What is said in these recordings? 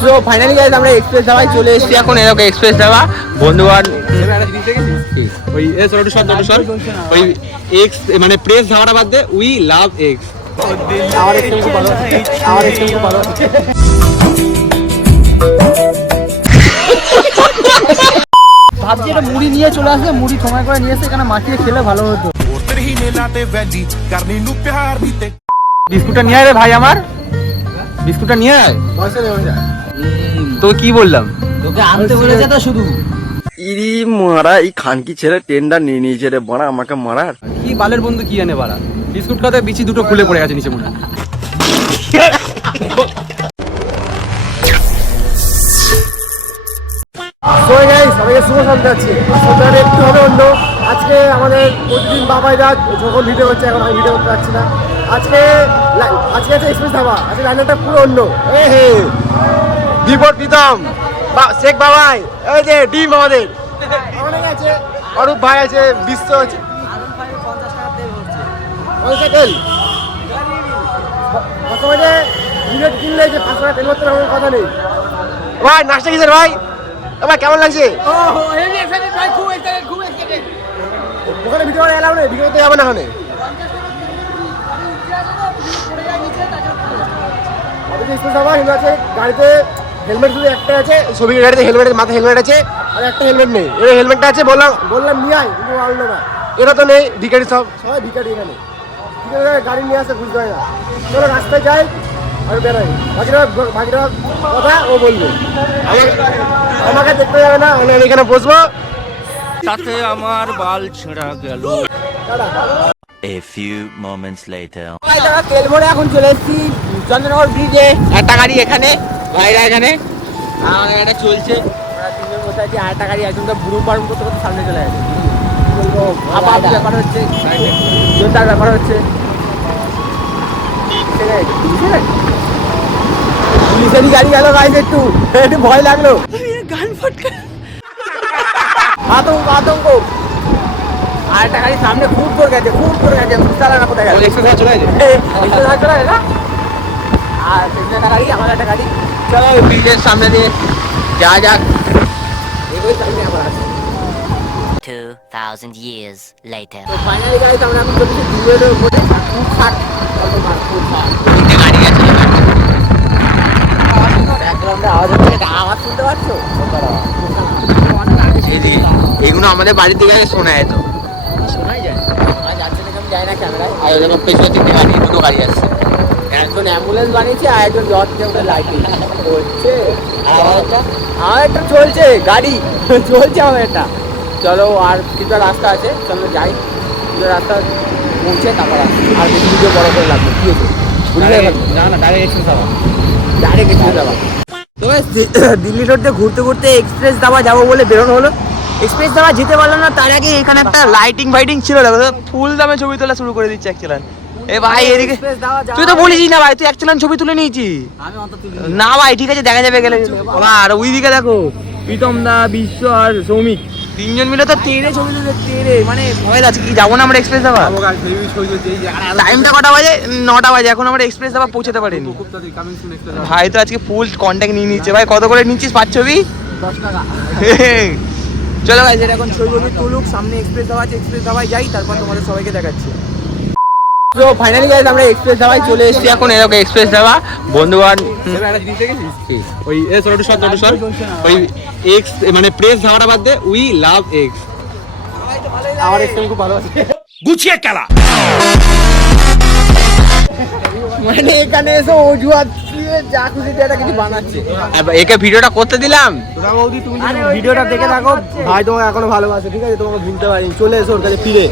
তো finally guys আমরা express ধাবায় চলে এসেছি এখন। এরকম এক্সপ্রেস ধাবা বন্ধুবান ওই ওই এক্স মানে প্রেস ধাবাটা বাদ দে, উই লাভ এক্স। ভাবছি এটা মুড়ি নিয়ে চলে আসে, মুড়ি সময় করে নিয়ে এসে এখানে মাখিয়ে খেলে ভালো হতো। বিস্কুটটা নিয়ে আয় রে ভাই, আমার বিস্কুটটা নিয়ে আয়। তো কি বললাম তোকে আনতে বলেছে তো শুধু। ইরি মারা এই খানকি ছেলে টেন্ডার নিয়ে নিয়েছে রে বড়া আমাকে মারার। কি বালের বন্ধু কি জানে বাড়া, বিস্কুট খাতে বিচি দুটো খুলে পড়ে আছে নিচে মনে হয়। সবাইকে শুভ সন্ধ্যা আছে। সন্ধ্যাটা একটু হবে অন্য। আজকে আমাদের প্রতিদিন বাবাইদা যখন ভিডিও হচ্ছে, এখন আমি ভিডিও করতে পারছি না। আজকে আজকে আছে এক্সপ্রেস ধাবা, আজকে রান্নাটা পুরো অন্য। এ হে বিপদ প্রীতম শেখ বাবাই, এই যে ডিম আমাদের অনেক আছে, অরূপ ভাই আছে, বিশ্ব আছে। তেল বর্তমানে বুলেট কিনলে যে 5 টাকা তেল ভরতে হবে কথা নেই। ভাই নাস্তা কিসের ভাই? ভাই কেমন লাগছে? ওখানে ভিডিও করে এলাও নেই, ভিডিও করতে যাবে না ওখানে। এক্সপ্রেস ধাবা হিন্দু আছে, গাড়িতে হেলমেট শুধু একটা আছে, ছবির গাড়িতে হেলমেট, মাথায় হেলমেট আছে, আর একটা হেলমেট নেই। এর হেলমেটটা আছে, বললাম নিয়ে আয়, কিন্তু আনলো না। এটা তো নেই, ভিখারি সব। সবাই ভিখারি এখানে, গাড়ি নিয়ে আসতে বুঝতে হয় না। চলো রাস্তায় যাই আর বেরোই, বাকিরা কথা ও বলবে, আমাকে দেখতে যাবে না। আমি এখানে বসবো। সাথে আমার বাল ছেঁড়া গেল। A few moments later. তেল ভরে এখন চলে এসেছি চন্দ্রনগর ব্রিজে। একটা গাড়ি এখানে, ভাইরা এখানে, আমাদের গাড়িটা চলছে। আমরা তিনজন বসে আছি, আরেকটা গাড়ি একজন তো বুড়ুম পারুম করতে করতে সামনে চলে গেছে। ব্যাপার হচ্ছে, জোরদার ব্যাপার হচ্ছে। পুলিশেরই গাড়ি গেল গাইজ, একটু একটু ভয় লাগলো। গান ফটকা, আতঙ্ক আতঙ্ক। আর একটা গাড়ি সামনে খুব করে গেছে, বুঝতে পারলাম না কোথায় গেল। এক্সপ্রেস চলে গেছে, চলে গেছে না। আর একটা গাড়ি, আমার একটা গাড়ি। চলো ব্রিজের সামনে দিয়ে যা যাক, এগুলোই সামনে আবার আছে। 2000 years later. তো ফাইনালি গাইজ আমরা এখন চলছি দুয়ের উপরে। খুব ফাট তিনটে গাড়ি আছে, ব্যাকগ্রাউন্ডে আওয়াজ শুনতে পাচ্ছো? এগুলো আমাদের বাড়ি থেকে শোনা যায়, তো শোনাই যায়, শোনা যাচ্ছে নাকি আমি যাই না ক্যামেরায়। আর ওই দেখো পেছনে তিনটে গাড়ি, দুটো গাড়ি আসছে। একজন অ্যাম্বুলেন্স বানিয়েছে আর একজন জজকে ওটা লাইটিং হচ্ছে। আমার একটা চলছে গাড়ি, চলছে আমার একটা। চলো আর কিছুটা রাস্তা আছে, চলো যাই, কিছুটা রাস্তা পৌঁছে তারপর আর বেশি ভিডিও বড় করে লাগবে। কি হচ্ছে না না, ডাইরেক্ট এক্সপ্রেস যাবা। তো দিল্লি রোড দিয়ে ঘুরতে ঘুরতে এক্সপ্রেস ধাবা যাবো বলে বেরোনো হলো। এক্সপ্রেস ধাবা যেতে পারলাম না, তার আগে এখানে একটা লাইটিং ফাইটিং ছিল, ফুল দামে ছবি তোলা শুরু করে দিচ্ছে একচেলান। এ ভাই এদিকে তুই তো বলিস না ভাই, তুই একচেলান ছবি তুলে নিয়েছি না ভাই, ঠিক আছে দেখা যাবে গেলে। আর ওইদিকে দেখো প্রীতম দা, বিশ্ব আর সৌমিক তিনজন মিলে তো ট্রেনে ছবি তুলে, ট্রেনে মানে ভয় আছে কি যাবো না আমরা এক্সপ্রেস ধাবা। টাইমটা কটা বাজে? 9টা বাজে, এখন আমরা এক্সপ্রেস ধাবা পৌঁছাতে পারিনি ভাই। তো আজকে ফুল কন্ট্যাক্ট নিয়ে নিচ্ছে ভাই। কত করে নিচ্ছিস পাঁচ ছবি? 10 টাকা। চলো ভাই যেটা এখন ছবি তুলুক, সামনে এক্সপ্রেস ধাবা আছে, এক্সপ্রেস ধাবায় যাই, তারপর তোমাদের সবাইকে দেখাচ্ছি। তো ফাইনালি গাইস আমরা এক্সপ্রেস ধাবায় চলে এসেছি এখন। এরকম এক্সপ্রেস ধাবা বন্ধুবান ওই ওই এক্স মানে প্রেস ধাবাটা বাদ দে, উই লাভ এক্স। আমার এক্সপ্রেস খুব ভালো আছে। গুছিয়ে খেলা। মানে এখানে এসে অজুহাত দিয়ে যা খুশি দিয়ে কিছু বানাচ্ছে। একে ভিডিওটা করতে দিলাম। তোরা বৌদি তুমি ভিডিওটা দেখে থাকো, ভাই তোমাকে এখনো ভালোবাসে, ঠিক আছে? তোমাকে ভুলতে পারিনি, চলে এসো ওর কাছে ফিরে।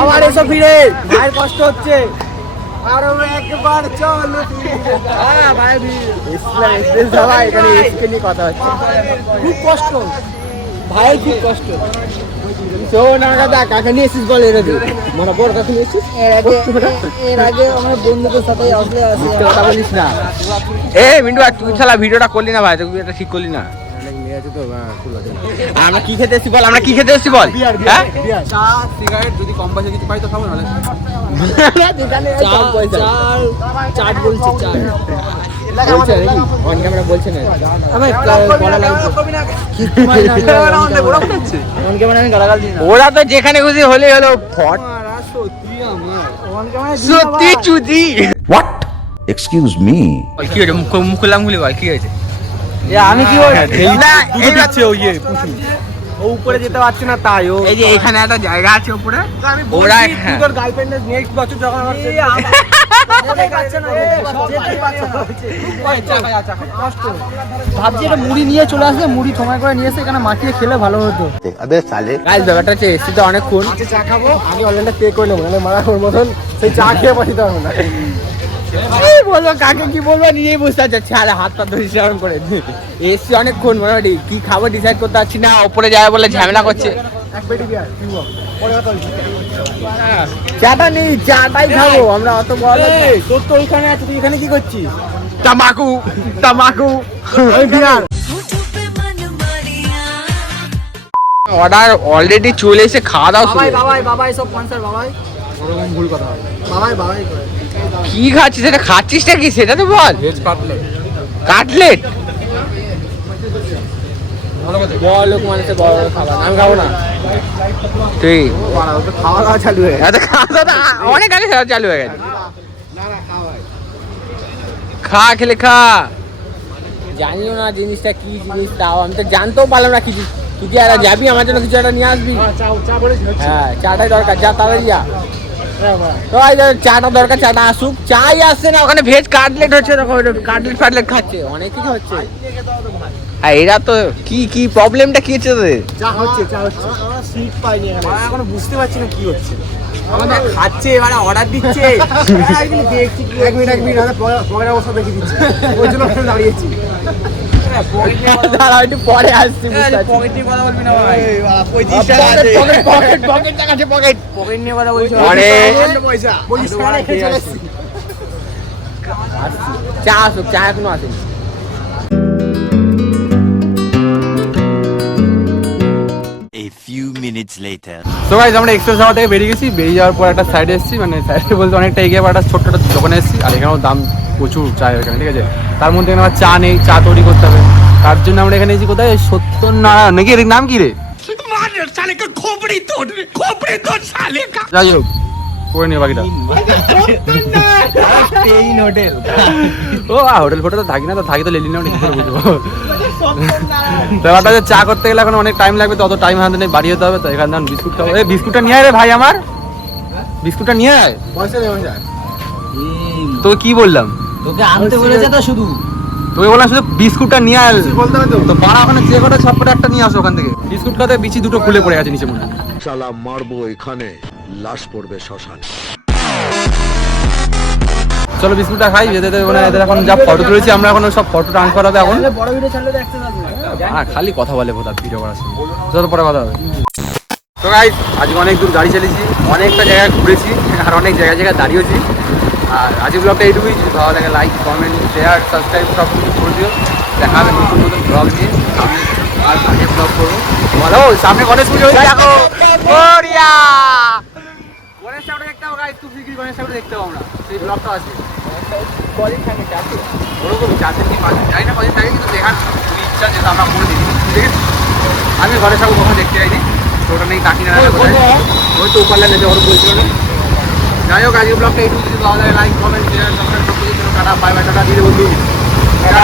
আবার এসো ফিরে, ভাইয়ের কষ্ট হচ্ছে। আরো একবার চলো ভাই, এক্সপ্রেস ধাবা এখানে এসকে নিয়ে কথা হচ্ছে। খুব কষ্ট ভাইয়ের, খুব কষ্ট। না দাদা কাকে নিয়ে এসেছিস বল? এর আগে মানে বড় কাকে নিয়ে এসেছিস? এর আগে আমার বন্ধুদের সাথে আসলে কথা বলিস না। এ মিন্টু তুই শালা ভিডিওটা করলি না ভাই, তুই এটা ঠিক করলি না। আমরা কি খেতে এসেছি বল? আমরা কি খেতে এসেছি বল? হ্যাঁ চা সিগারেট, যদি কম পয়সা কিছু পাই তো খাবো, নাহলে চাট বলছে চাট। বলছে নাকি অন ক্যামেরা বলছে না ওরা তো যেখানে খুশি হলেই হলো ফট সত্যি চুদি What? Excuse me. কি হয়েছে মুখ খুললাম খুলি ভাই কি হয়েছে আমি কি বলছি না দুটো দিচ্ছে ওই পুষু ও উপরে যেতে পারছে না তাই ও এই যে এখানে একটা জায়গা আছে উপরে আমি ওরা বলছি তুই তোর গার্লফ্রেন্ডের নেক্সট বছর যখন আমার ভাবছি এটা মুড়ি নিয়ে চলে আসলে মুড়ি সময় করে নিয়ে এসে এখানে মাখিয়ে খেলে ভালো হতো। গাইস ব্যাপারটা হচ্ছে এসিতে অনেকক্ষণ আজকে চা খাবো আগে অনলাইনটা পে করে নেবো নাহলে মারা ওর মতন সেই চা খেয়ে পাঠিয়ে পারবো না কি বলবো কাকে কি বলবো নিজেই বুঝতে পারছি আরে হাত পা ধরে সেরকম করে এসি অনেকক্ষণ মোটামুটি কি খাবো ডিসাইড করতে পারছি না উপরে যাবে বলে ঝামেলা করছে এক পেটি বিয়ার পিবো পরে কথা বলছি চাটা নেই চাটাই খাবো আমরা অত বড় তোর তো ওইখানে আছে তুই এখানে কি করছিস তামাকু তামাকু ওই বিয়ার অর্ডার অলরেডি চলে এসে খাওয়া দাওয়া শুরু বাবাই সব স্পন্সর বাবাই। ওরকম ভুল কথা হয় বাবাই করে কি খাচ্ছিস সেটা খাচ্ছিসটা কি সেটা তো বল ভেজ কাটলেট কাটলেট বড় লোক মানুষের বড় বড় খাবার আমি খাবো না তুই খাওয়া দাওয়া চালু হয়ে এত খাওয়া দাওয়া অনেক আগে খাওয়া চালু হয়ে গেছে খা খেলে খা জানিও না জিনিসটা কি জিনিস তাও আমি তো জানতেও পারলাম না কিছু তুই কি আর যাবি আমার জন্য কিছু একটা নিয়ে আসবি চা বলেছি হ্যাঁ চাটাই দরকার যা তাড়াতাড়ি যা তো এই যে চাটা দরকার চাটা আসুক চাই আসছে না ওখানে ভেজ কাটলেট হচ্ছে দেখো কাটলেট ফাটলেট খাচ্ছে অনেক কিছু হচ্ছে আর এরা তো কি কি প্রবলেমটা কি হচ্ছে তোদের চা হচ্ছে আমরা সিট পাইনি এখানে এখনো বুঝতে পারছি না কি হচ্ছে আমাদের খাচ্ছে এবারে অর্ডার দিচ্ছে দেখছি এক মিনিট আমাদের পরের অবস্থা দেখে দিচ্ছি ওই জন্য ওখানে দাঁড়িয়েছি দাঁড়াও একটু পরে আসছি পকেট নিয়ে কথা বলবি না ভাই পকেট টাকা আছে পকেট পকেট নিয়ে কথা বলছি পয়সা চা আসুক চা এখনো আসেনি A few minutes later. তো গাইস আমরা এক্সপ্রেস হাওয়া থেকে বেরিয়ে গেছি বেরিয়ে যাওয়ার পর একটা সাইডে এসেছি মানে সাইডে বলতে অনেকটা এগিয়ে একটা ছোট্ট একটা দোকানে এসেছি আর এখানেও দাম প্রচুর চায়ের এখানে ঠিক আছে তার মধ্যে এখানে আমার চা নেই চা তৈরি করতে হবে তার জন্য আমরা এখানে এসেছি কোথায় সত্যনারায়ণ নাকি এর নাম কি রে যাই হোক করে নিও বাকিটা ও হোটেল ফোটেল তো থাকি না তো থাকি তো লেলি না কি করে বুঝবো ব্যাপারটা হচ্ছে চা করতে গেলে এখন অনেক টাইম লাগবে তো অত টাইম হাতে নেই বাড়ি যেতে হবে তো এখানে বিস্কুট খাবো এই বিস্কুটটা নিয়ে আয় রে ভাই আমার বিস্কুটটা নিয়ে আয় পয়সা দেওয়া যায় তোকে কি বললাম তোকে আনতে বলেছে তো শুধু তোকে বললাম শুধু বিস্কুটটা নিয়ে আয় বলতে হবে তো পাড়া ওখানে যে কটা ছটপটে একটা নিয়ে আসো ওখান থেকে বিস্কুট খাতে বিচি দুটো খুলে পড়ে আছে নিচে মনে হয় শালা মারবো এখানে লাশ পড়বে শ্মশানে চলো বিস্কুটটা খাই যেতে যেতে মানে এদের এখন যা ফটো তুলেছি আমরা এখন সব ফটো ট্রান্সফার হবে এখন বড় ভিডিও ছাড়লে দেখতে পাবি। খালি কথা বলে বোধ ভিডিও করার সময় যত পরে কথা হবে তো গাইস আজকে অনেক দূর গাড়ি চালিয়েছি অনেকটা জায়গায় ঘুরেছি আর অনেক জায়গায় জায়গায় দাঁড়িয়েছি আর আজকের ব্লগটা এইটুকুই যদি ভালো লাগে লাইক কমেন্ট শেয়ার সাবস্ক্রাইব সব কিছু করে দিও দেখা হবে নতুন নতুন ব্লগ নিয়ে আমি আর আগে ব্লগ করবো বলো সামনে গণেশ পুজো হচ্ছে দেখো বড়িয়া গণেশ ঠাকুর দেখতে হবে গাইস খুব শীঘ্রই গণেশ ঠাকুর দেখতে হবে আমরা সেই ব্লগটা আছে কদিন থাকে চাষে ওরকম 4 দিন কি 5 দিন যাই না কদিন থাকে কিন্তু দেখার খুবই ইচ্ছা যেটা আমরা করে দিই ঠিক আছে আমি গণেশ ঠাকুর কখনো দেখতে যাইনি তো ওটা নেই কাকি না ওই তো উপাল্লা নেবে ওর বলছিল না যাই হোক আজকের ব্লগটা এইটুকু যদি ভালো লাগে লাইক কমেন্ট শেয়ার সাবস্ক্রাইব সব কিছু টাটা বাই বাই টাটা দিয়ে বন্ধু টাটা